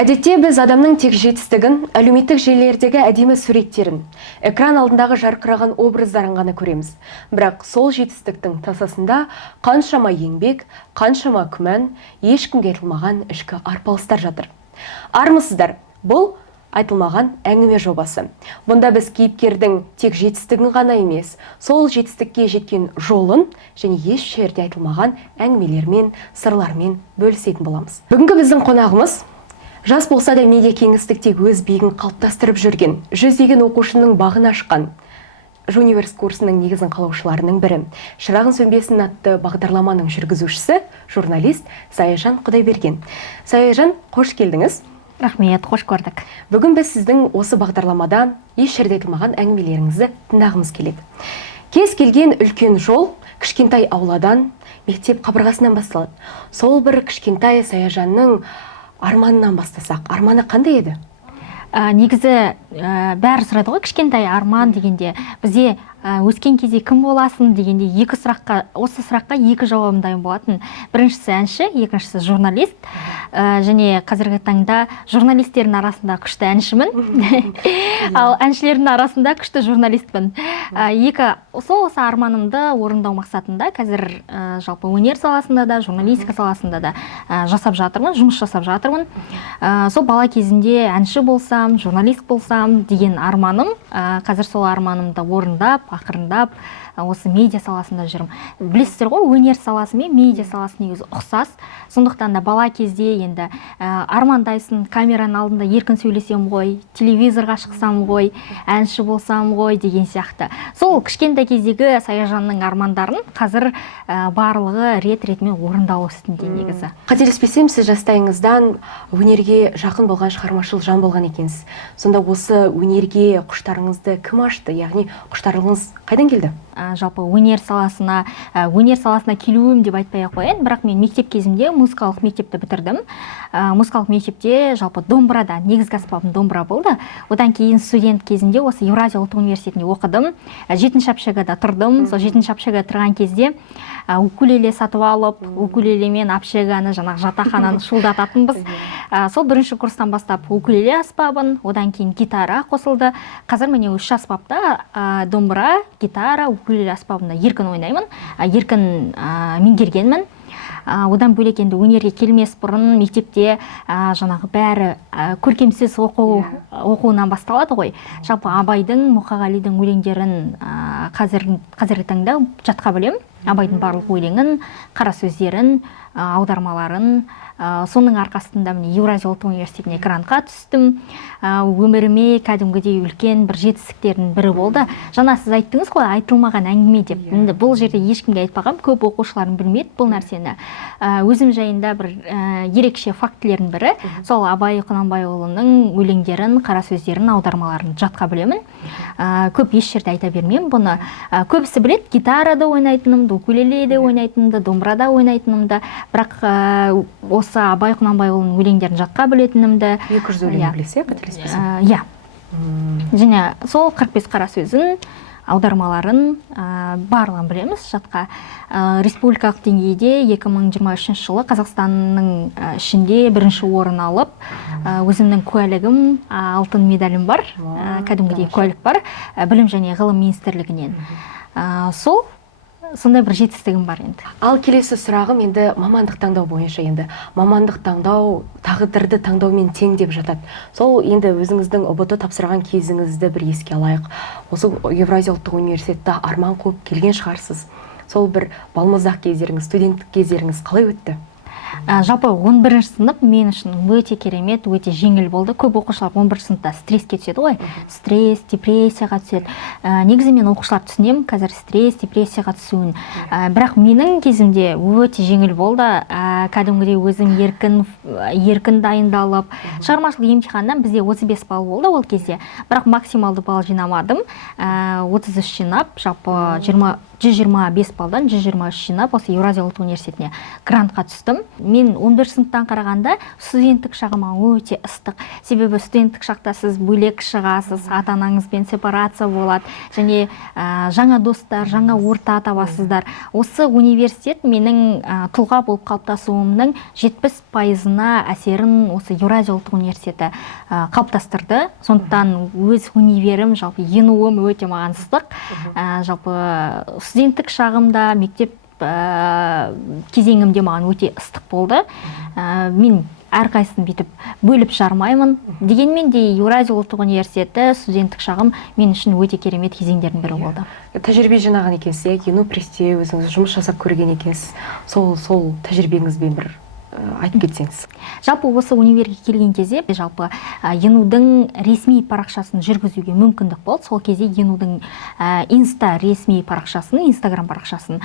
Әдетте біз адамның тек жетістігін, әлеуметтік желілердегі әдемі суреттерін, экран алдындағы жарқыраған образдарын ғана көреміз. Бірақ сол жетістіктің тасасында қаншама еңбек, қаншама күмән, ешкімге айтылмаған ішкі арпалыстар жатыр. Армысыздар, бұл айтылмаған әңгіме жобасы. Бұнда біз кейіпкердің тек жетістігін ғана емес, сол жетістікке жеткен жолын және еш жерде айтылмаған әңгімелермен, сырлармен бөлісетін боламыз. Бүгінгі біздің қонағымыз жас болса да медиа кеңістікте өз биігін қалыптастырып жүрген, жүздеген оқушының бағын ашқан Жуниверс курсының негізін қалаушыларының бірі. Шырағың сөнбесін атты бағдарламаның жүргізушісі, журналист Саяжан Құдайберген. Саяжан, қош келдіңіз. Рахмет, қош көрдік. Бүгін біз сіздің осы бағдарламада еш жерде айтылмаған әңгімелеріңізді тыңдағымыз келеді. Кез келген үлкен жол кішкентай ауладан, мектеп қабырғасынан басталады. Сол бір кішкентай Саяжанның арманынан бастасақ, арманы қандай еді? Негізі бәрі сұрайды ғой, кішкентай арман дегенде, бізде өскен кезде кім боласың дегенде осы сұраққа екі жауабым дайын болатын. Біріншісі әнші, екіншісі журналист. Және қазіргі таңда журналистердің арасында күшті әншімін, ал әншілердің арасында күшті журналистпін. Осы арманымды орындау мақсатында қазір жалпы өнер саласында да, журналистика саласында да жұмыс жасап жатырмын. Сол бала кезімде әнші болсам, журналист болсам деген арманым, қазір сол арманымды орындап, ақырындап осы медиа саласында жүрмін. Білесіздер ғой, өнер саласы мен медиа саласы негізі ұқсас. Сондықтан да бала кезде енді армандайсың, камераның алдында еркін сөйлесем ғой, телевизорға шықсам ғой, әнші болсам ғой деген сияқты. Сол кішкентай кездегі Саяжанның армандарын қазір барлығы рет-ретімен орындалу үстінде негізі. Қателеспесем, сіз жастайыңыздан өнерге жақын болған, шығармашыл жан болған екенсіз. Сонда осы өнерге құштарыңызды кім ашты? Яғни құштарлығыңыз қайдан келді? Жалпы өнер саласына келуім деп айтпай ақ қояйын, бірақ мен мектеп кезімде музыкалық мектепті бітірдім. Музыкалық мектепте жалпы домбырада, негізгі аспабым домбыра болды. Одан кейін студент кезінде осы Евразия ұлттық университетінде оқыдым. 7-ші общагада тұрдым. Сол 7-ші общагада тұрған кезде укулеле сатып алып, укулелемен общаганы, жатақхананы шулдататынбыз. Сол бірінші курстан бастап укулеле аспабын, одан кейін гитара қосылды. Қазір міне 3 аспапта домбыра, гитара, укулеле аспабында еркін ойнаймын, еркін меңгергенмін. Одан бөлек енді өнерге келмес бұрын мектепте бәрі көркемсіз оқуынан басталады ғой. Жалпы Абайдың, Мұқағалидың өлеңдерін қазіргі таңда жатқа білем. Абайдың барлық өлеңін, қара сөздерін, аудармаларын, соның арқасында Евразия ұлттық университетіне грантқа түстім. Өміріме кәдімгідей үлкен бір жетістіктердің бірі болды. Жаңа сіз айттыңыз ғой, айтылмаған әңгіме деп. Енді бұл жерде ешкімге айтпағам, көп оқушыларым білмейді бұл нәрсені. Өзім жайында бір ерекше фактілердің бірі, сол Абай Құнанбайұлының өлеңдерін, қара сөздерін, аудармаларын жатқа білемін. Көп еш жерде айта бермеймін бұны. Көбісі білет, гитарада ойнайтынымды, укулеледе ойнайтынымды, домбырада ойнайтынымды, бірақ осы Абай Құнанбайұлының өлеңдерін жатқа білетінімді. 200 өлең білесе, қателеспесем. Иә. Және сол 45 қара сөзін, аудармаларын барлығын білеміз жатқа. Республикалық деңгейде 2023 жылы Қазақстанның ішінде бірінші орын алып, өзімнің куәлігім, алтын медалім бар, кәдімгідей куәлік бар, білім және ғылым министрлігінен. Сондай бір жетістігім бар енді. Ал келесі сұрағым енді мамандық таңдау бойынша енді. Мамандық таңдау тағдырды таңдаумен тең деп жатады. Сол енді өзіңіздің ұбт тапсырған кезіңізді бір еске алайық. Осы Евразия ұлттық университетті арман қуып келген шығарсыз. Сол бір балмұздақ кездеріңіз, студенттік кездеріңіз қалай өтті? Жалпы 11-ші сынып мен үшін өте керемет, өте жеңіл болды. Көп оқушылар 11-ші сыныпта стресске түседі ғой. Стресс, депрессияға түседі. Негізі мен оқушылар түсінемін, қазір стресс, депрессияға түсуін. Бірақ менің кезімде өте жеңіл болды. Кәдімгідей өзім еркін дайындалып. Шығармашылық емтиханнан бізде 35 балл болды ол кезде. Бірақ максималды балл жинамадым. 33 жинап, жалпы 125 балдан 123 жинап осы Еуразия ұлттық университетіне грантқа түстім. Мен 11 сыныптан қарағанда студенттік шағым өте ыстық. Себебі студенттік шақта сіз бөлек шығасыз, ата-анаңызбен сепарация болады, және жаңа достар, жаңа орта табасыздар. Осы университет менің тұлға болып қалыптасуымның 70%-на әсерін осы Еуразия ұлттық университеті қалыптастырды. Сондықтан өз универім, жалпы енуім өте маған ыстық. Жалпы студенттік шағымда, мектеп кезеңімде маған өте ыстық болды. Мен әрқайсысын бүйтіп бөліп жармаймын. Дегенмен де Еуразия ұлттық университеті студенттік шағым мен үшін өте керемет кезеңдердің бірі болды. Тәжірибе жинаған екенсіз, ену престе өзіңіз жұмыс жасап көрген екенсіз. Сол тәжірибеңізбен бір айтып кетсеңіз. Жалпы осы универге келген кезде жалпы енудың ресми парақшасын жүргізуге мүмкіндік болды. Сол кезде енудың инста ресми парақшасын, инстаграм парақшасын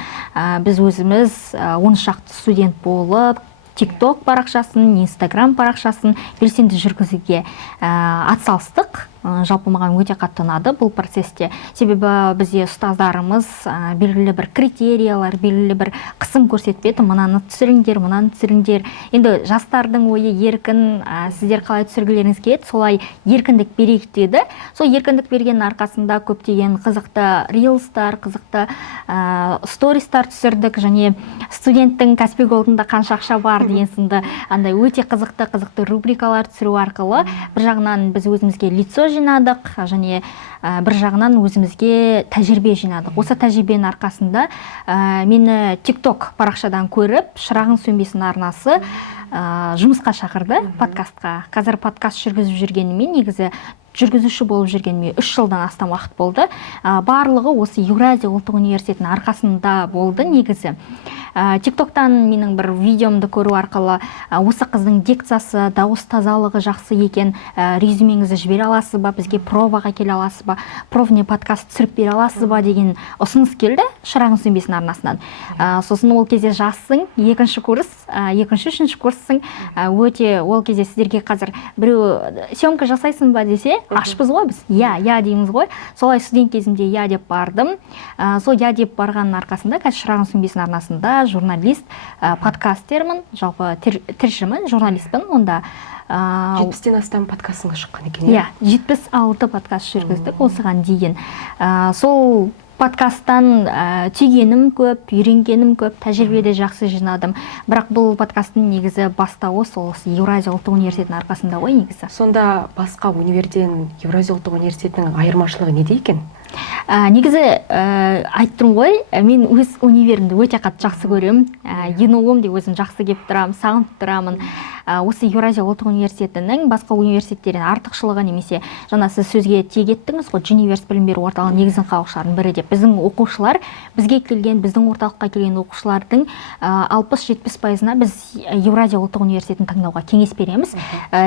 біз өзіміз 10 шақты студент болып, TikTok парақшасын, Instagram парақшасын белсенді жүргізуге атсалыстық. Жалпы маған өте қатты ұнады бұл процесте. Себебі бізде ұстаздарымыз белгілі бір критериялар, белгілі бір қысым көрсетпеді. Мынаны түсіріңдер, мынаны түсіріңдер. Енді жастардың ойы еркін, сіздер қалай түсіргілеріңіз келеді, солай еркіндік берейік деді. Сол еркіндік берген арқасында көптеген қызықты рилстар, қызықты стористар түсірдік, және студенттің Каспий Голдында қанша ақша бар деген сынды андай өте қызықты рубрикалар түсіру арқылы бір жағынан біз өзімізге лицо жинадық, және бір жағынан өзімізге тәжірибе жинадық. Осы тәжірибенің арқасында мені TikTok парақшадан көріп, Шырағың сөнбесін арнасы жұмысқа шақырды, подкастқа. Қазір подкаст жүргізіп жүргеніме, негізі жүргізуші болып жүргеніме 3 жылдан астам уақыт болды. Барлығы осы Еуразия ұлттық университетінің арқасында болды негізі. TikToktан менің бір видеомды көру арқылы осы қыздың дикциясы, дауыс тазалығы жақсы екен, резюмеңізді жібере аласыз ба, бізге пробаға келе аласыз ба, пробный подкаст түсіріп бере аласыз ба деген ұсыныс келді Шырағың сөнбесін арнасынан. Сосын ол кезде жассың, екінші курс, үшінші курссың, өте ол кезде сіздерге қазір біреу съемка жасайсың ба десе, ашпыз ғой біз, я дейміз ғой. Солай студент кезімде я деп бардым. Сол я деп барғанның арқасында қазір Шырағың сөнбесін арнасында журналист, подкастермін, жалпы тілшімін, журналистпін. Онда 70-тен астам подкастыңыз шыққан екен. 76 подкаст жүргіздік осыған дейін. Сол подкасттан түйгенім көп, үйренгенім көп, тәжірибеде жақсы жинадым. Бірақ бұл подкасттың негізі бастауы сол Еуразия ұлттық университетінің арқасында ғой негізі. Сонда басқа универден Еуразия ұлттық университетінің айырмашылығы неде екен? Негізі айттым ғой, мен өз универімді өте қатты жақсы көремін. Енуім де өзім жақсы кеп тұрамын, сағынып тұрамын. Осы Еуразия ұлттық университетінің басқа университеттерден артықшылығы немесе жаңа сіз сөзге тиек еттіңіз ғой, Джуниверс білім беру орталығының негізін қалаушылардың бірі деп. Біздің оқушылар, бізге келген, біздің орталыққа келген оқушылардың 60-70%-на біз Еуразия ұлттық университетін таңдауға кеңес береміз.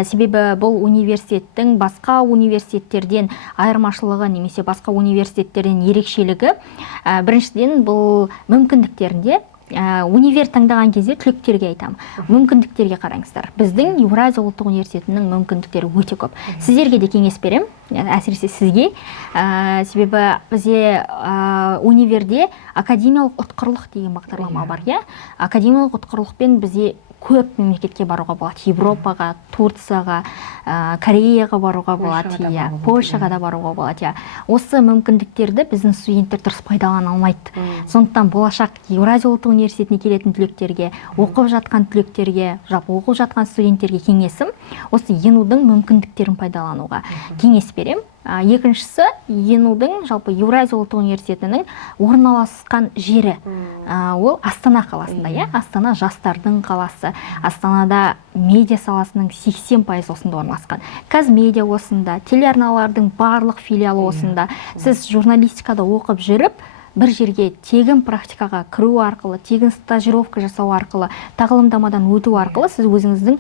Себебі бұл университеттің басқа университеттерден айырмашылығы немесе басқа университеттерден ерекшелігі біріншіден бұл мүмкіндіктерінде. Универ таңдаған кезде түлектерге айтамын, мүмкіндіктерге қараңыздар. Біздің Еуразия ұлттық университетінің мүмкіндіктері өте көп. Сіздерге де кеңес берем, әсіресе сізге. Себебі бізде универде академиялық ұтқырлық деген бағдарлама бар. Академиялық ұтқырлықпен бізде көп мемлекетке баруға болады. Европаға, Турцияға, Кореяға баруға болады, Польшаға да баруға болады. Осы мүмкіндіктерді біздің студенттер дұрыс пайдалана алмайды. Сондықтан болашақ Еуразия ұлттық университетіне келетін түлектерге, оқып жатқан түлектерге, жалпы оқып жатқан студенттерге кеңесім осы енудың мүмкіндіктерін пайдалануға кеңес берем. Екіншісі, енудың жалпы Еуразия ұлттық университетінің орналасқан жері. Ол Астана қаласында, Астана жастардың қаласы. Астанада медиа саласының 80% осында орналасқан. Қазмедиа осында, телеарналардың барлық филиалы осында. Сіз журналистикада оқып жүріп, бір жерге тегін практикаға кіру арқылы, тегін стажировка жасау арқылы, тағылымдамадан өту арқылы сіз өзіңіздің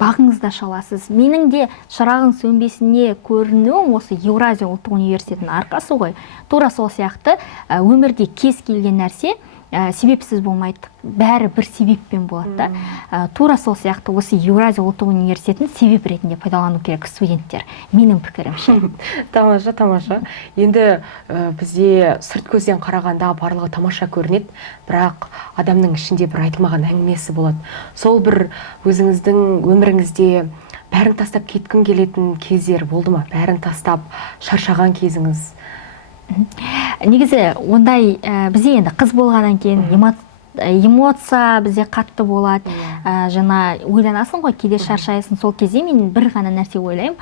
бағыңызда шаласыз. Менің де Шырағың сөнбесіне көрінуім осы Еуразия ұлттық университетінің арқасы ғой. Тура сол сияқты өмірде кез келген нәрсе себепсіз болмайды, бәрі бір себеппен болады да. Тура сол сияқты осы Еуразия ұлттық университетін себеп ретінде пайдалану керек студенттер, менің пікірімше. Тамаша, тамаша. Енді бізде сырт көзден қарағанда барлығы тамаша көрінеді, бірақ адамның ішінде бір айтылмаған әңгімесі болады. Сол бір өзіңіздің өміріңізде бәрін тастап кеткің келетін кездер болды ма? Бәрін тастап шаршаған кезіңіз? Негізі ондай бізде енді қыз болғаннан кейін эмоция бізде қатты болады. Жаңа ойланасың ғой, кейде шаршайсың. Сол кезде мен бір ғана нәрсе ойлаймын.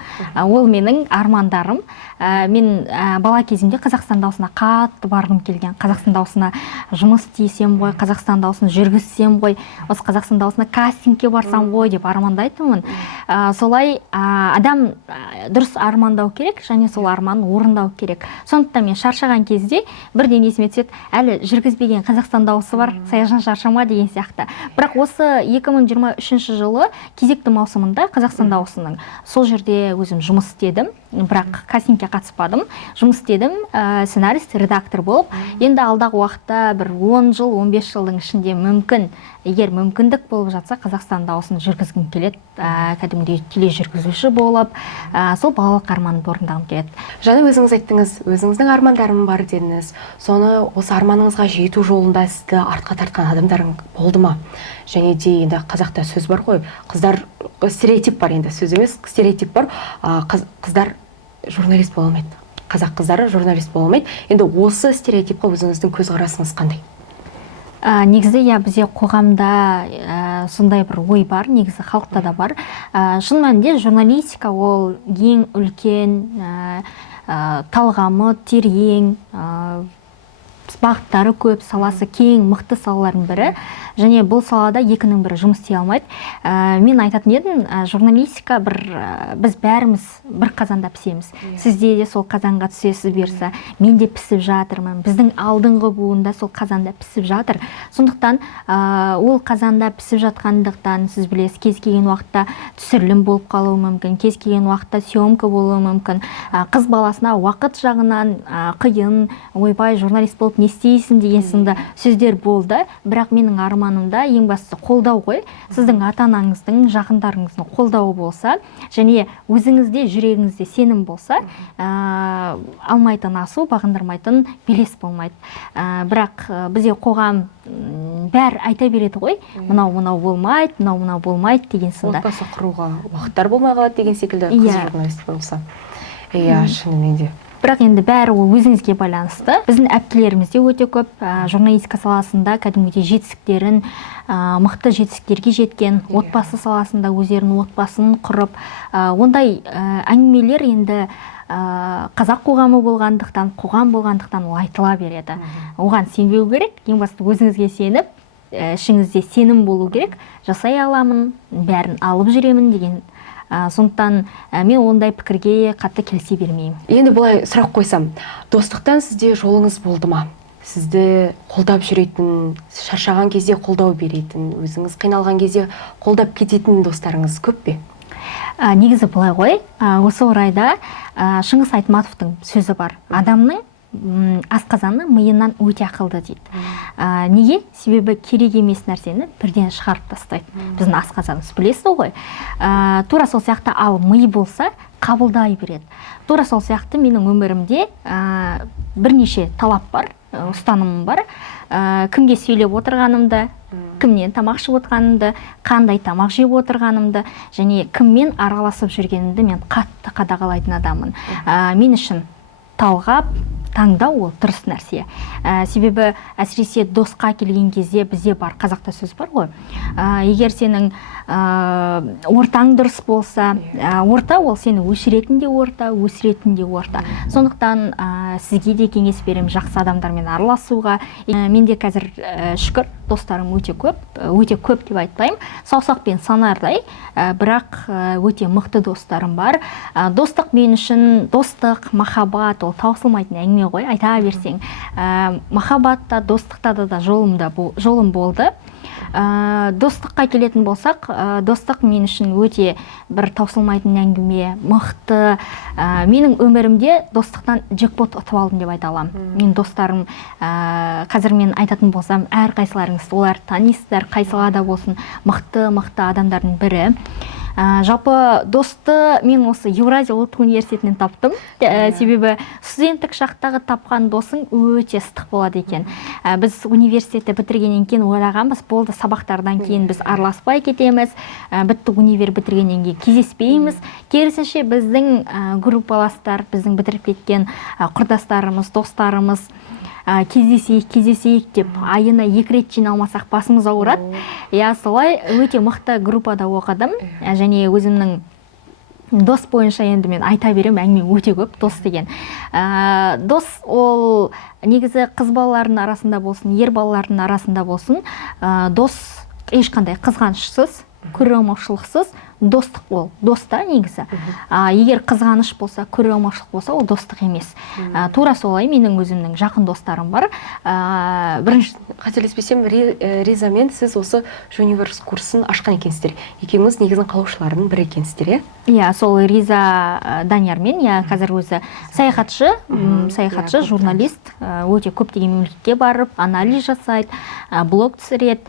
Ол менің армандарым. Мен бала кезімде Қазақстан дауысына қатты барғым келген. Қазақстан дауысына жұмыс істесем ғой, Қазақстан дауысын жүргізсем ғой, осы Қазақстан дауысына кастингке барсам ғой деп армандайтынмын. Солай адам дұрыс армандау керек, және сол арманын орындау керек. Сондықтан мен шаршаған кезде бірден есіме түседі, әлі жүргізбеген Қазақстан дауысы бар, саяжан шаршама деген сияқты. Бірақ осы 2023 жылы кезекті маусымында Қазақстан дауысының сол жерде өзім жұмыс істедім, бірақ кастингке қатыспадым. Жұмыс істедім, сценарист, редактор болып. Енді алдағы уақытта бір 10 жыл, 15 жылдың ішінде мүмкін, егер мүмкіндік болып жатса, Қазақстан дауысын жүргізгім келеді, кәдімгідей тележүргізуші болып, сол балалық арманымды орындағым келеді. Жаңа өзіңіз айттыңыз, өзіңіздің армандарым бар дедіңіз. Соны осы арманыңызға жету жолында сізді артқа тартқан адамдарың болды ма? Және де енді қазақта сөз бар ғой, қыздар, стереотип бар, енді сөз емес, стереотип бар, қыздар журналист бола алмайды. Қазақ қыздары журналист бола алмайды. Енді осы стереотипқа өзіңіздің көзқарасыңыз қандай? Негізі бізде қоғамда сондай бір ой бар, негізі халықта да бар. Шын мәнінде журналистика ол ең үлкен, талғамы терең, бағыттары көп, саласы кең, мықты салалардың бірі. Және бұл салада екінің бірі жұмыс істей алмайды. Мен айтатын едім, журналистика біз бәріміз бір қазанда пісеміз. Сізде де сол қазанға түсесіз берса, мен де пісіп жатырмын. Біздің алдыңғы буында сол қазанда пісіп жатыр. Сондықтан ол қазанда пісіп жатқандықтан сіз білесіз, кез келген уақытта түсірілім болып қалуы мүмкін, кез келген уақытта съемка болуы мүмкін. Қыз баласына уақыт жағынан қиын, ойбай, журналист болып не істейсің деген сынды сөздер болды. Бірақ менің арманымда ең бастысы қолдау ғой. Сіздің ата-анаңыздың, жақындарыңыздың қолдауы болса, және өзіңізде, жүрегіңізде сенім болса, алмайтын асу, бағындырмайтын белес болмайды. Бірақ бізде қоғам бәр айта береді ғой, мынау болмайды, мынау болмайды деген сынды. Отбасы құруға уақыттар болмай қалады деген секілді қыз журналист болса. Иә, шынымен де. Бірақ енді бәрі ол өзіңізге байланысты. Біздің әпкелеріміз де өте көп журналистика саласында кәдімгідей жетістіктерін, мықты жетістіктерге жеткен, отбасы саласында өздерінің отбасын құрып, ондай әңгімелер енді қазақ қоғамы болғандықтан, қоғам болғандықтан ол айтыла береді. Оған сенбеу керек, ең басты өзіңізге сеніп, ішіңізде сенім болу керек, жасай аламын, бәрін алып жүремін деген. Сондықтан мен ондай пікірге қатты келісе бермеймін. Енді бұлай сұрақ қойсам, достықтан сізде жолыңыз болды ма? Сізді қолдап жүретін, шаршаған кезде қолдау беретін, өзіңіз қиналған кезде қолдап кететін достарыңыз көп пе? Негізі бұлай ғой, осы орайда Шыңғыс Айтматовтың сөзі бар. Адамның асқазаны миынан өте ақылды дейді. Неге? Себебі керек емес нәрсені бірден шығарып тастайды. Біздің асқазанымыз білесіз ғой. Тура сол сияқты ал ми болса қабылдай береді. Тура сол сияқты менің өмірімде бірнеше талап бар, ұстанымым бар. Кімге сөйлеп отырғанымды, кімнен тамақ ішіп отырғанымды, қандай тамақ жеп отырғанымды, және кіммен араласып жүргенімді мен қатты қадағалайтын адаммын. Мен үшін талғап, таңдау ол дұрыс нәрсе. Себебі әсіресе досқа келген кезде бізде бар, қазақта сөз бар ғой. Егер сенің ортаң дұрыс болса, орта ол сені өшіретін де орта, өсіретін де орта. Сондықтан сізге де кеңес беремін жақсы адамдармен араласуға. Менде қазір шүкір достарым өте көп деп айтпаймын. Саусақпен санардай, бірақ өте мықты достарым бар. Достық мен үшін, достық, махаббат ол таусылмайтын әңгіме ғой, айта берсең. Махаббатта, достықта да жолым болды. Достыққа келетін болсақ, достық мен үшін өте бір таусылмайтын әңгіме, мықты. Менің өмірімде достықтан джекпот ұтып алдым деп айта аламын. Мен достарым, қазір мен айтатын болсам, әрқайсыларыңыз олар танисыздар, қай салада болсын, мықты адамдардың бірі. Жалпы досты мен осы Еуразия ұлттық университетінен таптым. Себебі студенттік шақтағы тапқан досың өте ыстық болады екен. Біз университетті бітіргеннен кейін ойлағанбыз, болды сабақтардан кейін біз араласпай кетеміз, бітті универ бітіргеннен кейін кездеспейміз. Керісінше біздің группаластар, біздің бітіріп кеткен құрдастарымыз, достарымыз кездесейік деп айына 2 рет жиналмасақ басымыз ауырады. Солай өте мықты группада оқыдым. Және өзімнің дос бойынша енді мен айта берем, әңгіме өте көп, дос деген. Дос ол негізі қыз балалардың арасында болсын, ер балалардың арасында болсын, дос ешқандай қызғанышсыз, көреалмаушылықсыз достық ол. Доста негізі. Егер қызғаныш болса, көреалмаушылық болса, ол достық емес. Тура солай менің өзімнің жақын достарым бар. Бірінші қателеспесем, Ризамен сіз осы Жуниверс курсын ашқан екенсіздер. Екеуіңіз негізін қалаушылардың бірі екенсіздер, сол Риза Даниярмен, қазір өзі саяхатшы, журналист, өте көптеген мемлекетке барып, анализ жасайды, блог түсіреді.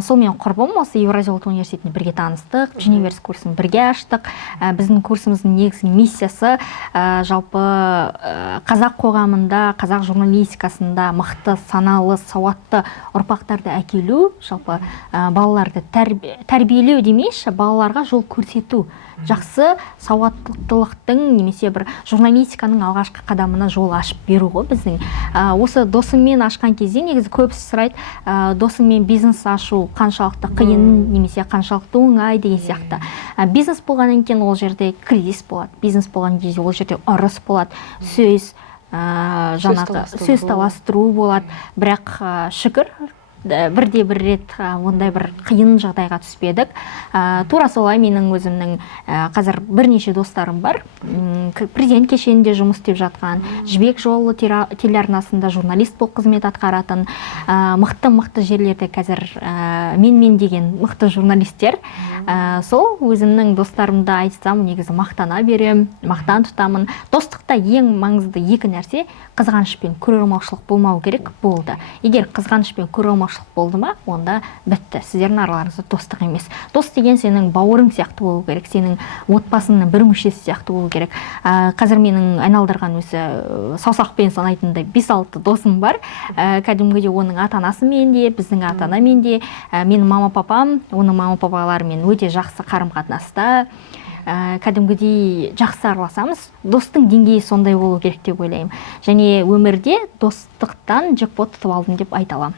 Сол мен құрбым, осы Еуразия ұлттық университетіне бірге таныстық, Жуниверс курсын бірге аштық. Біздің курсымыздың негізгі миссиясы жалпы қазақ қоғамында, қазақ журналистикасында мықты, саналы, сауатты ұрпақтарды әкелу, жалпы балаларды тәрбиелеу демейші, балаларға жол көрсету. Жақсы сауаттылықтың немесе бір журналистиканың алғашқы қадамына жол ашып беру ғой біздің. Осы досыңмен ашқан кезде негізі көбісі сұрайды, досыңмен бизнес ашу қаншалықты қиын немесе қаншалықты оңай деген сияқты. Бизнес болғаннан кейін ол жерде кризис болады. Бизнес болған кезде ол жерде ұрыс болады, сөз таластыру болады. Бірақ шүкір, бірде-бір рет ондай бір қиын жағдайға түспедік. Тура солай менің өзімнің қазір бірнеше достарым бар. Президент кешенінде жұмыс істеп жатқан, Жібек жолы телеарнасында журналист болып қызмет атқаратын, мықты жерлерде қазір мен деген мықты журналистер. Сол өзімнің достарымды айтсам, негізі мақтана берем, мақтан тұтамын. Достықта ең маңызды 2 нәрсе қызғаныш пен көреалмаушылық болмау керек болды. Егер қызғаныш пен көреалмаушылық болды ма, онда бітті. Сіздердің араларыңызда достық емес. Дос деген сенің бауырың сияқты болу керек, сенің отбасыңның бір мүшесі сияқты болу керек. Қазір менің айналдырған өзі саусақпен санайтындай 5-6 досым бар. Кәдімгідей оның ата-анасымен де, біздің ата-анамен де, менің мама-папам, оның мама-папаларымен өте жақсы қарым-қатынаста. Кәдімгідей жақсы араласамыз. Достың деңгейі сондай болу керек деп ойлаймын. Және өмірде достықтан джекпот ұтып алдым деп айта аламын.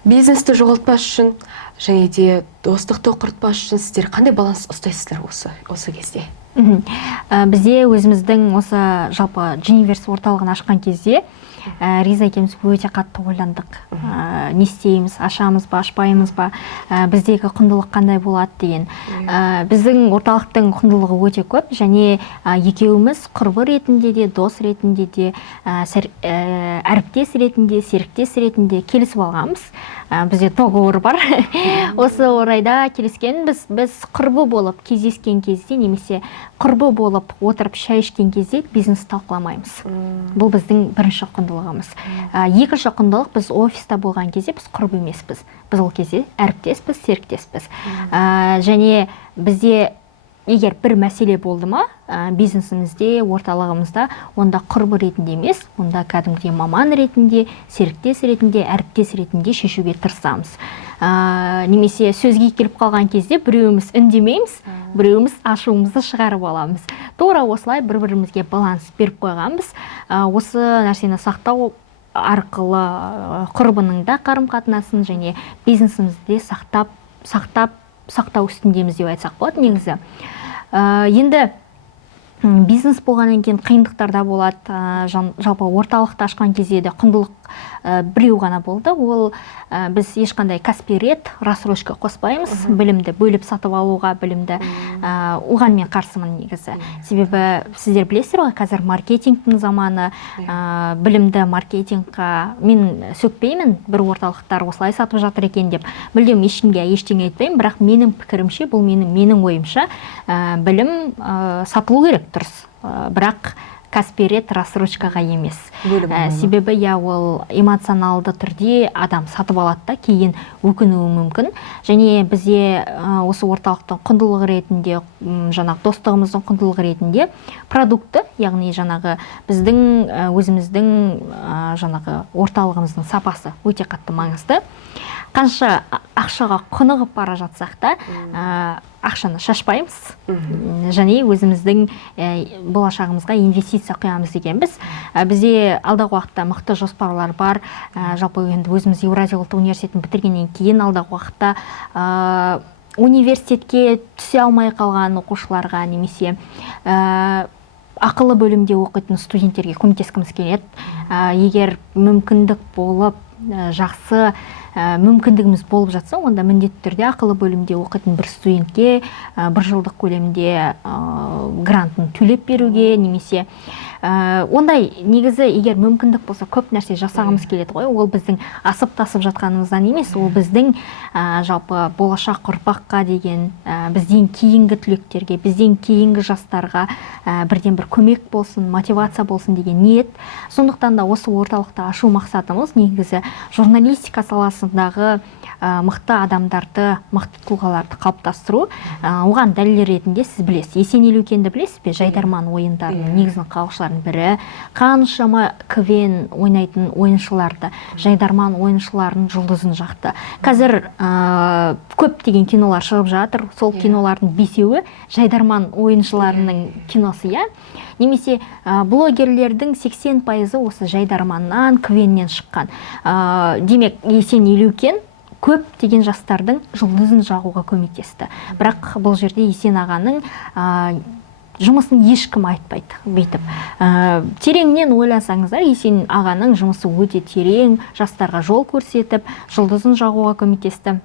Бизнесті жоғалтпас үшін және де достықты құртпас үшін сіздер қандай баланс ұстайсыздар осы кезде? Бізде өзіміздің осы жалпы Жуниверс орталығын ашқан кезде Риза екеуміз өте қатты ойландық. Не істейміз, ашамыз ба, ашпаймыз ба, біздегі құндылық қандай болады деген. Біздің орталықтың құндылығы өте көп, және екеуміз құрбы ретінде де, дос ретінде де, әріптес ретінде, серіктес ретінде келісіп алғанбыз. Бізде договор бар. Осы орайда келіскен біз құрбы болып кездескен кезде, немесе құрбы болып отырып шай ішкен кезде бизнес талқыламаймыз. Бұл біздің бірінші құндылығымыз. Екінші құндылық, біз офиста болған кезде біз құрбы емеспіз. Біз ол кезде әріптеспіз, серіктеспіз. Және бізде егер бір мәселе болды ма, бизнесімізде, орталығымызда, онда құрбы ретінде емес, онда кәдімгідей маман ретінде, серіктес ретінде, әріптес ретінде шешуге тырысамыз. Немесе сөзге келіп қалған кезде біреуіміз үндемейміз, біреуіміз ашуымызды шығарып аламыз. Тура осылай бір-бірімізге баланс беріп қойғанбыз. Осы нәрсені сақтау арқылы құрбының да қарым-қатынасын және бизнесімізде сақтау үстіндеміз деп айтсақ болады негізі. Енді бизнес болғаннан кейін қиындықтар да болады. Жалпы орталықты ашқан кезде де құндылық біреу ғана болды. Ол біз ешқандай каспи рет, рассрочка қоспаймыз. Білімді бөліп сатып алуға, білімді оған мен қарсымын негізі. Себебі сіздер білесіздер ғой, қазір маркетингтің заманы, білімді маркетингқа мен сөкпеймін, бір орталықтар осылай сатып жатыр екен деп. Мүлдем ешкімге ештеңе айтпаймын, бірақ менің пікірімше, бұл менің ойымша, білім сатылу керек, дұрыс. Бірақ каспи рет, рассрочкаға емес. Себебі ол эмоционалды түрде адам сатып алады да, кейін өкінуі мүмкін. Және бізде осы орталықтың құндылығы ретінде, жаңағы достығымыздың құндылығы ретінде продукты, яғни жаңағы біздің өзіміздің жаңағы орталығымыздың сапасы өте қатты маңызды. Қанша ақшаға құнығып бара жатсақ та, ақшаны шашпаймыз, және өзіміздің болашағымызға инвестиция құямыз дегенбіз. Бізде алдағы уақытта мықты жоспарлар бар. Жалпы енді өзіміз Еуразия ұлттық университетін бітіргеннен кейін алдағы уақытта университетке түсе алмай қалған оқушыларға немесе ақылы бөлімде оқитын студенттерге көмектескіміз келеді. Егер мүмкіндік болып, жақсы мүмкіндігіміз болып жатса, онда міндетті түрде ақылы бөлімде оқитын бір студентке бір жылдық көлемде грантын төлеп беруге, немесе ондай негізі егер мүмкіндік болса көп нәрсе жасағымыз келеді ғой. Ол біздің асып тасып жатқанымыздан емес, ол біздің жалпы болашақ ұрпаққа деген, бізден кейінгі түлектерге, бізден кейінгі жастарға бірден бір көмек болсын, мотивация болсын деген ниет. Сондықтан да осы орталықты ашу мақсатымыз негізі журналистика саласындағы мықты адамдарды, мықты тұлғаларды қалыптастыру. Оған дәлел ретінде сіз білесіз, Есен Елеукенді білесіз бе? Жайдарман ойындарының негізін қалаушылардың бірі. Қаншама КВН ойнайтын ойыншыларды, Жайдарман ойыншыларының жұлдызын жақты. Қазір көп деген кинолар шығып жатыр. Сол кинолардың 5-еуі Жайдарман ойыншыларының киносы, немесе блогерлердің 80% осы Жайдарманнан, КВНнен шыққан. Демек, Есен Елеукен көп деген жастардың жұлдызын жағуға көмектесті. Бірақ бұл жерде Есен ағаның жұмысын ешкім айтпайды, бүйтіп. Тереңнен ойласаңыздар, Есен ағаның жұмысы өте терең, жастарға жол көрсетіп, жұлдызын жағуға көмектесті.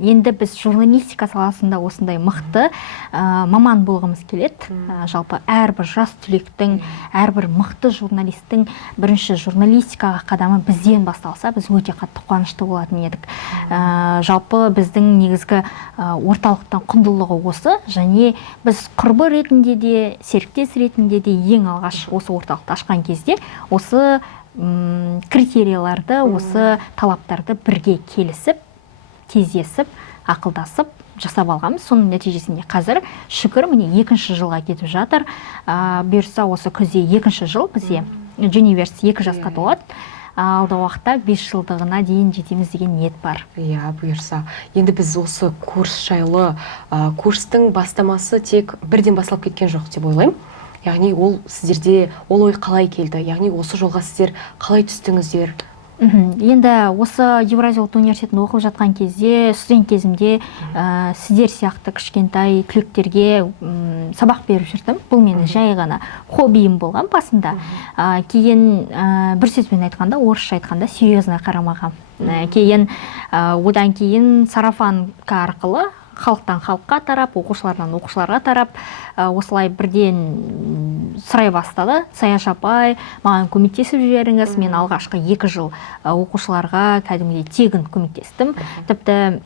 Енді біз журналистика саласында осындай мықты маман болғымыз келеді. Жалпы әрбір жас түлектің, әрбір мықты журналистің бірінші журналистикаға қадамы бізден басталса, біз өте қатты қуанышты болатын едік. Жалпы біздің негізгі орталықтың құндылығы осы, және біз құрбы ретінде де, серіктес ретінде де ең алғаш осы орталықты ашқан кезде осы критерияларды, осы талаптарды бірге келісіп, кездесіп, ақылдасып жасап алғанбыз. Соның нәтижесінде қазір шүкір міне 2-ші жылға кетіп жатыр. Бұйырса осы күзде 2-ші жыл бізде Джуниверс 2 жасқа толады. Алдағы уақытта 5 жылдығына дейін жетеміз деген ниет бар. Бұйырса. Енді біз осы курс жайлы, курстың бастамасы тек бірден басылып кеткен жоқ деп ойлаймын. Яғни ол сіздерде ол ой қалай келді? Яғни осы жолға сіздер қалай түстіңіздер? Енді осы Еуразия ұлттық университетінде оқып жатқан кезде, студент кезімде сіздер сияқты кішкентай түлектерге сабақ беріп жүрдім. Бұл менің жай ғана хоббиім болған басында. Кейін бір сөзбен айтқанда, орысша айтқанда, серьезно қарамағам. Кейін одан кейін сарафанка арқылы халықтан халыққа тарап, оқушылардан оқушыларға тарап, осылай бірден сұрай бастады. Саяш апай, маған көмектесіп жіберіңіз. Мен алғашқы 2 жыл оқушыларға кәдімгідей тегін көмектестім. Тіпті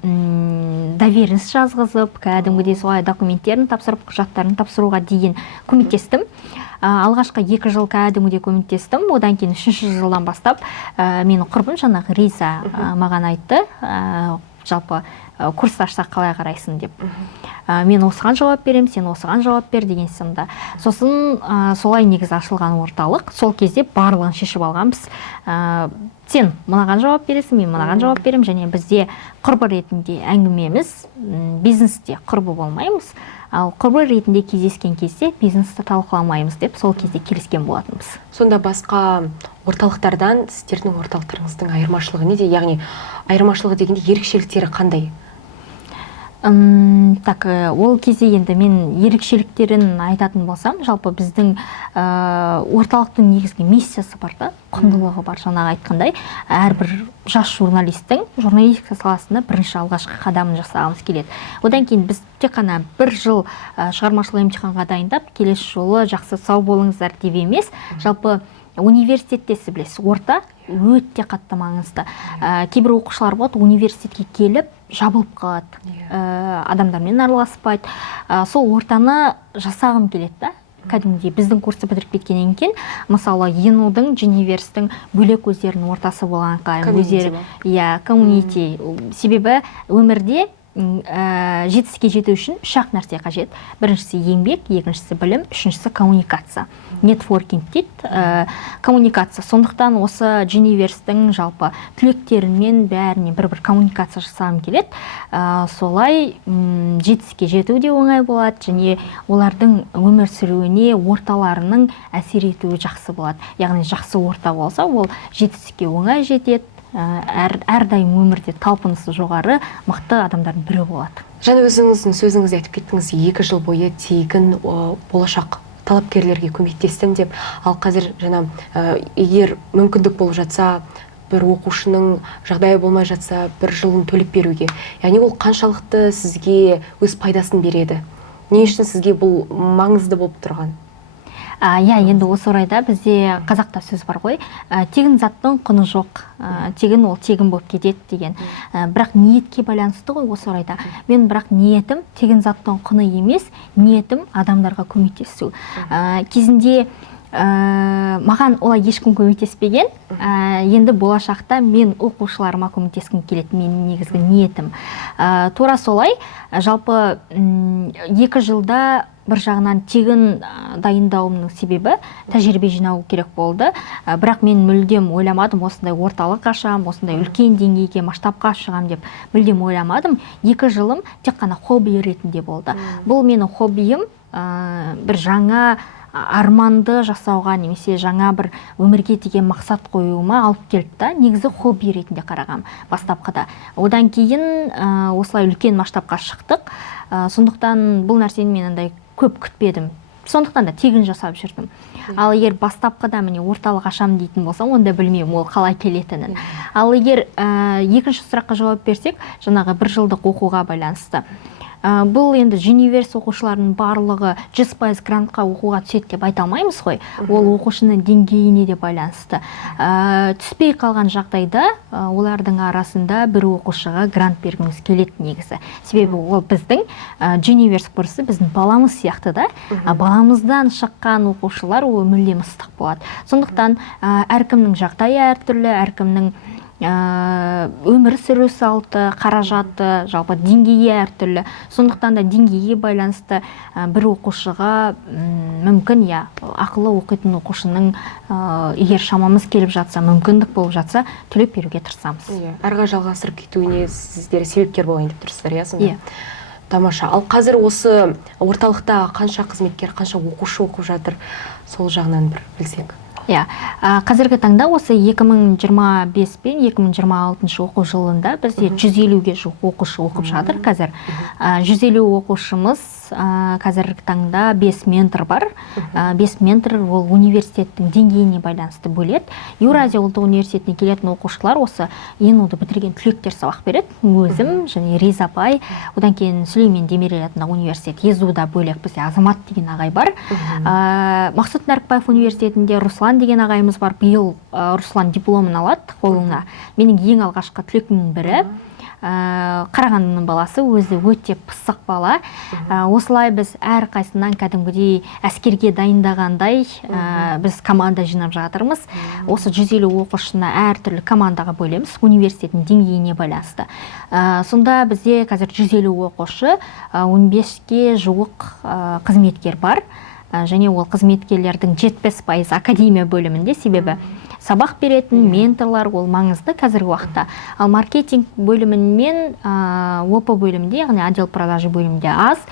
доверенность жазғызып, кәдімгідей солай документтерін тапсырып, құжаттарын тапсыруға дейін көмектестім. Алғашқы 2 жыл кәдімгідей көмектестім. Одан кейін 3-ші жылдан бастап менің құрбым жаңағы Риза маған айтты, жалпы курс ашсақ қалай қарайсың деп. Мен осыған жауап берем, сен осыған жауап бер деген сынды. Сосын солай негіз ашылған орталық. Сол кезде барлығын шешіп алғанбыз. Сен мынаған жауап бересің, мен мынаған жауап берем, және бізде құрбы ретінде әңгімеміз, бизнесте құрбы болмаймыз, ал құрбы ретінде кездескен кезде бизнесті талқыламаймыз деп сол кезде келіскен болатынбыз. Сонда басқа орталықтардан сіздердің орталықтарыңыздың айырмашылығы неде? Яғни айырмашылығы дегенде ерекшеліктері қандай? Ол кезде енді мен ерекшеліктерін айтатын болсам, жалпы біздің орталықтың негізгі миссиясы бар да, құндылығы бар. Жаңағы айтқандай, әрбір жас журналистің журналистика саласында бірінші алғашқы қадамын жасағымыз келеді. Одан кейін біз тек қана бір жыл шығармашылық емтиханға дайындап, келесі жолы жақсы сау болыңыздар деп емес, жалпы университетте сіз білесіз, орта өте қатты маңызды. Кейбір оқушылар болады, университетке келіп жабылып қалады, адамдармен араласпайды. Сол ортаны жасағым келеді да. Кәдімгідей біздің курсты бітіріп кеткеннен кейін, мысалы ЕНУ-дың, Дженеверстің бөлек өздерінің ортасы болған өздері, коммунити. Себебі өмірде жетістікке жету үшін үш-ақ нәрсе қажет. Біріншісі еңбек, екіншісі білім, үшіншісі коммуникация. Нетворкинг дейді, коммуникация. Сондықтан осы Дженеверстің жалпы түлектерімен бәріне бір коммуникация жасағым келеді. Солай жетістікке жету де оңай болады, және олардың өмір сүруіне орталарының әсер етуі жақсы болады. Яғни жақсы орта болса, ол жетістікке оңай жетеді. Әрдайым өмірде талпынысы жоғары мықты адамдардың бірі болады. Жаңа өзіңіздің сөзіңізде айтып кеттіңіз, 2 жыл бойы тегін болашақ талапкерлерге көмектестім деп. Ал қазір егер мүмкіндік болып жатса, бір оқушының жағдайы болмай жатса, 1 жылын төлеп беруге, яғни ол қаншалықты сізге өз пайдасын береді? Не үшін сізге бұл маңызды болып тұрған? Енді осы орайда бізде қазақта сөз бар ғой, тегін заттың құны жоқ, тегін ол тегін болып кетеді деген. Бірақ ниетке байланысты ғой осы орайда. Мен бірақ ниетім тегін заттың құны емес, ниетім адамдарға көмектесу. Кезінде маған олай ешкім көмектеспеген, енді болашақта мен оқушыларыма көмектескім келеді, менің негізгі ниетім. Тура солай, жалпы 2 жылда бір жағынан тегін дайындауымның себебі тәжірибе жинау керек болды. Бірақ мен мүлдем ойламадым, осындай орталық ашам, осындай үлкен деңгейге, масштабқа шығам деп мүлдем ойламадым. 2 жылым тек қана хобби ретінде болды. Бұл менің хоббиім бір жаңа арманды жасауға, немесе жаңа бір өмірге деген мақсат қоюыма алып келді да, негізі хобби ретінде қарағам бастапқыда. Одан кейін осылай үлкен масштабқа шықтық. Сондықтан бұл нәрсені мен андай көп күтпедім. Сондықтан да тегін жасап жүрдім. Ал егер бастапқыда міне орталық ашам дейтін болсам, онда білмеймін ол қалай келетінін. Ал егер екінші сұраққа жауап берсек, жаңағы 1 жылдық оқуға байланысты. Бұл енді Дженеверс оқушыларының барлығы 100% грантқа оқуға түседі деп айта алмаймыз ғой. Ол оқушының деңгейіне де байланысты. Түспей қалған жағдайда олардың арасында бір оқушыға грант бергіміз келеді негізі. Себебі ол біздің Дженеверс курсы біздің баламыз сияқты да. Баламыздан шыққан оқушылар ол мүлдем ыстық болады. Сондықтан әркімнің жағдайы әртүрлі, әркімнің өмір сүру салты, қаражаты, жалпы деңгейі әртүрлі. Сондықтан да деңгейге байланысты бір оқушыға мүмкін, ақылы оқитын оқушының егер шамамыз келіп жатса, мүмкіндік болып жатса, төлеп беруге тырысамыз. Әрі жалғастырып кетуіне сіздер себепкер болайын деп тұрсыздар, Тамаша. Ал қазір осы орталықта қанша қызметкер, қанша оқушы оқып жатыр, сол жағынан бір білсек? Қазіргі таңда осы 2025 пен 2026 оқу жылында бізде 150-ге жуық оқушы оқып жатыр қазір. 150 оқушымыз қазіргі таңда 5 ментор бар. 5 ментор ол университеттің деңгейіне байланысты бөледі. Еуразия ұлттық университетіне келетін оқушылар осы ЕНУ-ды бітірген түлектер сабақ береді. Өзім және Риза апай, одан кейін Сүлеймен Демирел атындағы университет, ЕЗУ-да бөлек бізде Азамат деген ағай бар. Мақсұт Нәрікбаев университетінде Руслан деген ағайымыз бар. Биыл Руслан дипломын алады қолына. Менің ең алғашқы түлекімнің бірі. Қарағандының баласы, өзі өте пысық бала. Осылай біз әр қайсынан кәдімгідей әскерге дайындағандай біз команда жинап жатырмыз. Осы 150 оқушыны әртүрлі командаға бөлеміз, университеттің деңгейіне байланысты. Сонда бізде қазір 150 оқушы, 15-ге жуық қызметкер бар. Және ол қызметкерлердің 70% академия бөлімінде, себебі сабақ беретін менторлар ол маңызды қазіргі уақытта. Ал маркетинг бөлімімен ОП бөлімінде, яғни отдел продажи бөлімінде аз.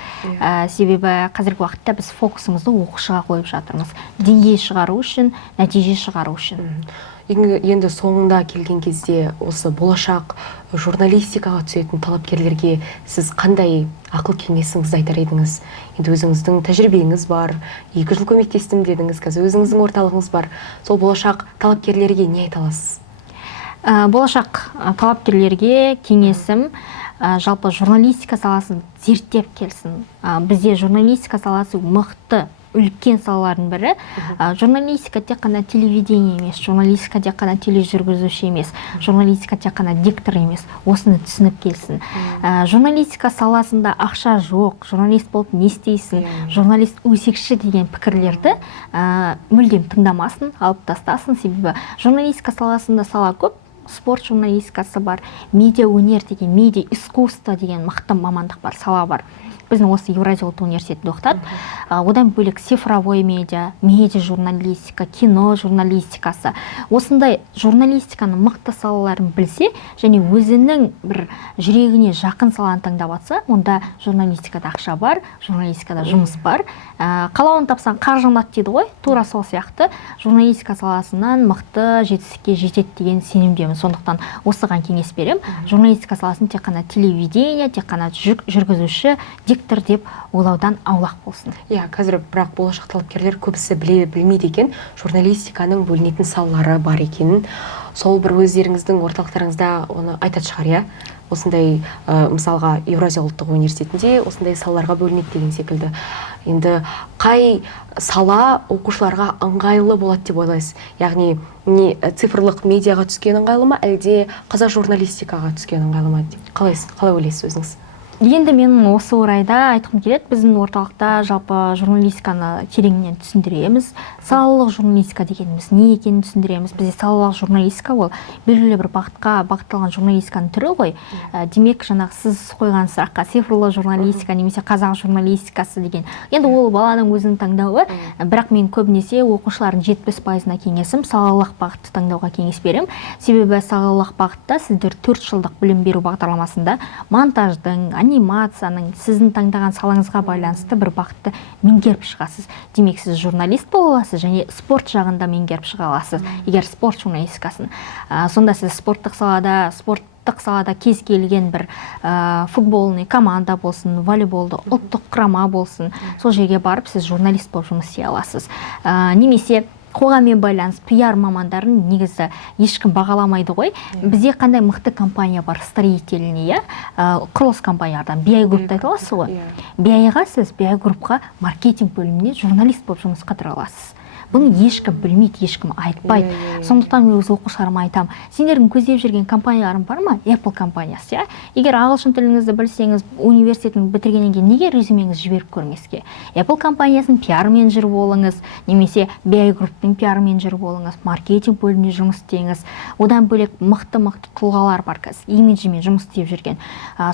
Себебі қазіргі уақытта біз фокусымызды оқушыға қойып жатырмыз. Деңгей шығару үшін, нәтиже шығару үшін. Енді соңында келген кезде осы болашақ журналистикаға түсетін талапкерлерге сіз қандай ақыл кеңесіңізді айтар едіңіз? Енді өзіңіздің тәжірибеңіз бар, 2 жыл көмектестім дедіңіз, қазір өзіңіздің орталығыңыз бар. Сол болашақ талапкерлерге не айта аласыз? Болашақ талапкерлерге кеңесім жалпы журналистика саласын зерттеп келсін. Бізде журналистика саласы мықты үлкен салалардың бірі. Журналистика тек қана телевидение емес, журналистика тек қана тележүргізуші емес, журналистика тек қана диктор емес. Осыны түсініп келсін. Журналистика саласында ақша жоқ, журналист болып не істейсің, журналист өсекші деген пікірлерді мүлдем тыңдамасын, алып тастасын. Себебі журналистика саласында сала көп. Спорт журналистикасы бар, медиа өнер деген, медиа искусство деген мықты мамандық бар, сала бар. Біздің осы Еуразия ұлттық университетінде оқытады. Одан бөлек цифровой медиа, медиа журналистика, кино журналистикасы. Осындай журналистиканың мықты салаларын білсе, және өзінің бір жүрегіне жақын саланы таңдап атса, онда журналистикада ақша бар, журналистикада жұмыс бар. Қалауын тапсан қаржымат дейді ғой, тура сол сияқты журналистика саласынан мықты жетістікке жетеді деген сенімдемін. Сондықтан осыған кеңес берем. Журналистика саласын тек қана телевидение, тек қана жүргізуші, диктор деп ойлаудан аулақ болсын. Қазір бірақ болашақ талапкерлер көбісі білмейді екен, журналистиканың бөлінетін салалары бар екенін. Сол бір өздеріңіздің орталықтарыңызда оны айтады шығар, осындай мысалға Еуразия ұлттық университетінде осындай салаларға бөлінеді деген секілді. Енді қай сала оқушыларға ыңғайлы болады деп ойлайсыз? Яғни не цифрлық медиаға түскен ыңғайлы ма, әлде қазақ журналистикаға түскен ыңғайлы ма? Қалай ойлайсыз өзіңіз? Енді мен осы орайда айтқым келеді, біздің орталықта жалпы журналистиканы тереңінен түсіндіреміз. Салалық журналистика дегеніміз не екенін түсіндіреміз. Бізде салалық журналистика ол белгілі бір бағытқа бағытталған журналистиканың түрі ғой. Демек, жаңағы сіз қойған сұраққа цифрлы журналистика немесе қазақ журналистикасы деген. Енді ол баланың өзінің таңдауы, бірақ мен көбінесе оқушылардың 70%-на кеңесім салалық бағытты таңдауға кеңес берем. Себебі салалық бағытта сіздер 4 жылдық білім беру бағдарламасында монтаждың, анимацияның сіздің таңдаған салаңызға байланысты бір бағытты меңгеріп шығасыз. Демек, сіз журналист бола аласыз және спорт жағында меңгеріп шыға аласыз. Егер спорт журналистикасын, сонда сіз спорттық салада кез келген бір футболный команда болсын, волейболды ұлттық құрама болсын, сол жерге барып сіз журналист болып жұмыс істей аласыз. Немесе қоғаммен байланыс, пиар мамандарын негізі ешкім бағаламайды ғой. Бізде қандай мықты компания бар, строительный, құрылыс компаниялардан, BI группты айта аласыз ғой. BI-ға сіз BI группқа маркетинг бөліміне журналист болып жұмысқа тұра аласыз. Бұны ешкім білмейді, ешкім айтпайды. Сондықтан мен өз оқушыларыма айтам, сендердің көздеп жүрген компанияларың бар ма? Apple компаниясы, Егер ағылшын тіліңізді білсеңіз, университетін бітіргеннен кейін неге резюмеңіз жіберіп көрмеске? Apple компаниясының пиар менеджері болыңыз, немесе BI групптың пиар менеджері болыңыз, маркетинг бөлімінде жұмыс істеңіз. Одан бөлек мықты тұлғалар бар, имиджімен жұмыс істеп жүрген.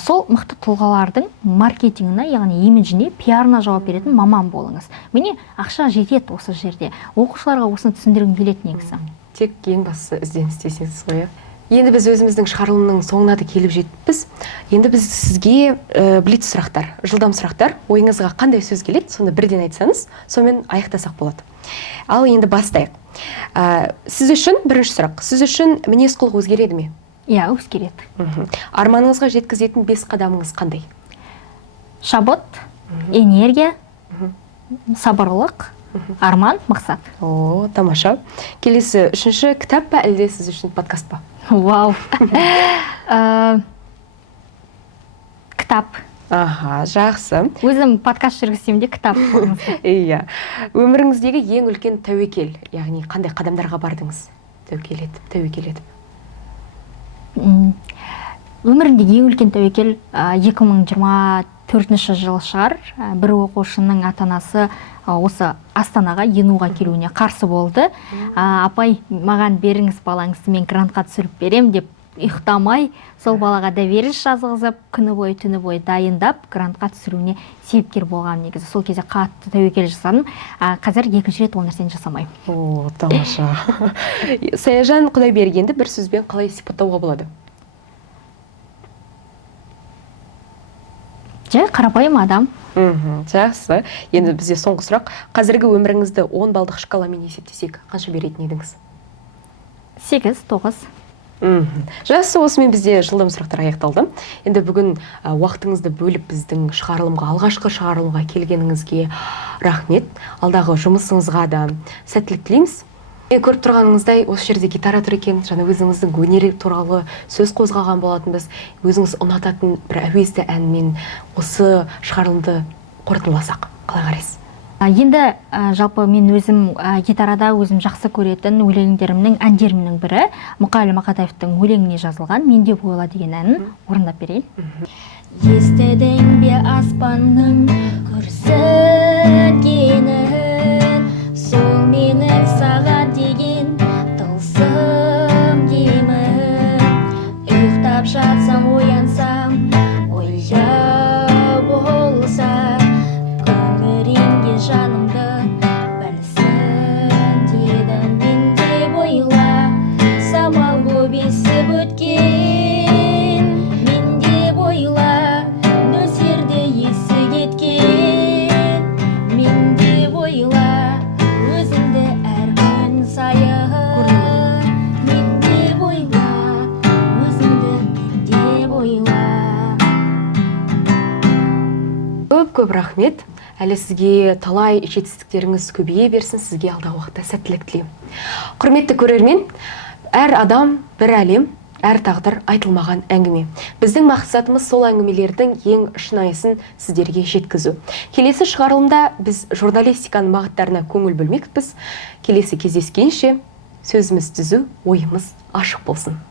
Сол мықты тұлғалардың маркетингіне, яғни имиджіне, пиарына жауап беретін маман болыңыз. Міне ақша жетеді осы жерде. Оқушыларға осыны түсіндіргім келеді негізі. Тек ең бастысы ізденіс десеңіз ғой. Енді біз өзіміздің шығарылымның соңына да келіп жетіппіз. Енді біз сізге блиц сұрақтар, жылдам сұрақтар, ойыңызға қандай сөз келеді, соны бірден айтсаңыз, сонымен аяқтасақ болады. Ал енді бастайық. Сіз үшін бірінші сұрақ, сіз үшін мінез-құлық өзгереді ме? Иә, өзгереді. Арманыңызға жеткізетін 5 қадамыңыз қандай? Шабыт, энергия, сабырлық, арман, мақсат. Тамаша. Келесі, үшінші кітап па, әлде сіз үшін подкаст па? Вау. Кітап. Жақсы. Өзім подкаст жүргізсем де кітап болыңыз. Иә. Өміріңіздегі ең үлкен тәуекел, яғни қандай қадамдарға бардыңыз? Тәуекел етіп. Өмірімдегі ең үлкен тәуекел 2024 жыл шығар. Бір оқушының ата-анасы осы Астанаға енуға келуіне қарсы болды. Апай, маған беріңіз балаңызды, мен грантқа түсіріп берем деп ұйықтамай, сол балаға доверенность жазғызып, күні бойы, түні бойы дайындап, грантқа түсіруіне себепкер болған негізі. Сол кезде қатты тәуекел жасадым. Қазір екінші рет ол нәрсені жасамаймын. Тамаша. Саяжан Құдайбергенді бір сөзбен қалай сипаттауға болады? Қарапайым адам. Жақсы. Енді бізде соңғы сұрақ. Қазіргі өміріңізді 10 балдық шкаламен есептесек, қанша беретін едіңіз? 8-9. Жақсы, осымен бізде жылдам сұрақтар аяқталды. Енді бүгін уақытыңызды бөліп біздің алғашқы шығарылымға келгеніңізге рахмет. Алдағы жұмысыңызға да сәттілік тілейміз. Көріп тұрғаныңыздай, осы жерде гитара тұр екен, жаңа өзіңіздің өнері туралы сөз қозғаған болатынбыз. Өзіңіз ұнататын бір әуезді әнмен осы шығарылымды қорытындыласақ, қалай қарайсыз? Енді жалпы мен өзім гитарада өзім жақсы көретін өлеңдерімнің әндерімнің бірі Мұқағали Мақатаевтың өлеңіне жазылған «Менде бойла» деген әнін орындап берейін. Естідің бе аспанның көрсеткенін, сол менің саған деген тылсым демін. Ұйықтап жатсам, оянсам, ояу болса, жанымды білсін дедім. Менде бойла, самал боп есіп өткен. Менде бойла, нөсерде есі кеткен. Менде бойла, өзіңді әр күн сайын. Менде бойла, өзіңді менде бойла. Көп рахмет. Әлі сізге талай жетістіктеріңіз көбейе берсін, сізге алдағы уақытта сәттілік тілеймін. Құрметті көрермен, әр адам бір әлем, әр тағдыр айтылмаған әңгіме. Біздің мақсатымыз сол әңгімелердің ең шынайысын сіздерге жеткізу. Келесі шығарылымда біз журналистиканың бағыттарына көңіл бөлмекпіз. Келесі кездескенше сөзіміз түзу, ойымыз ашық болсын.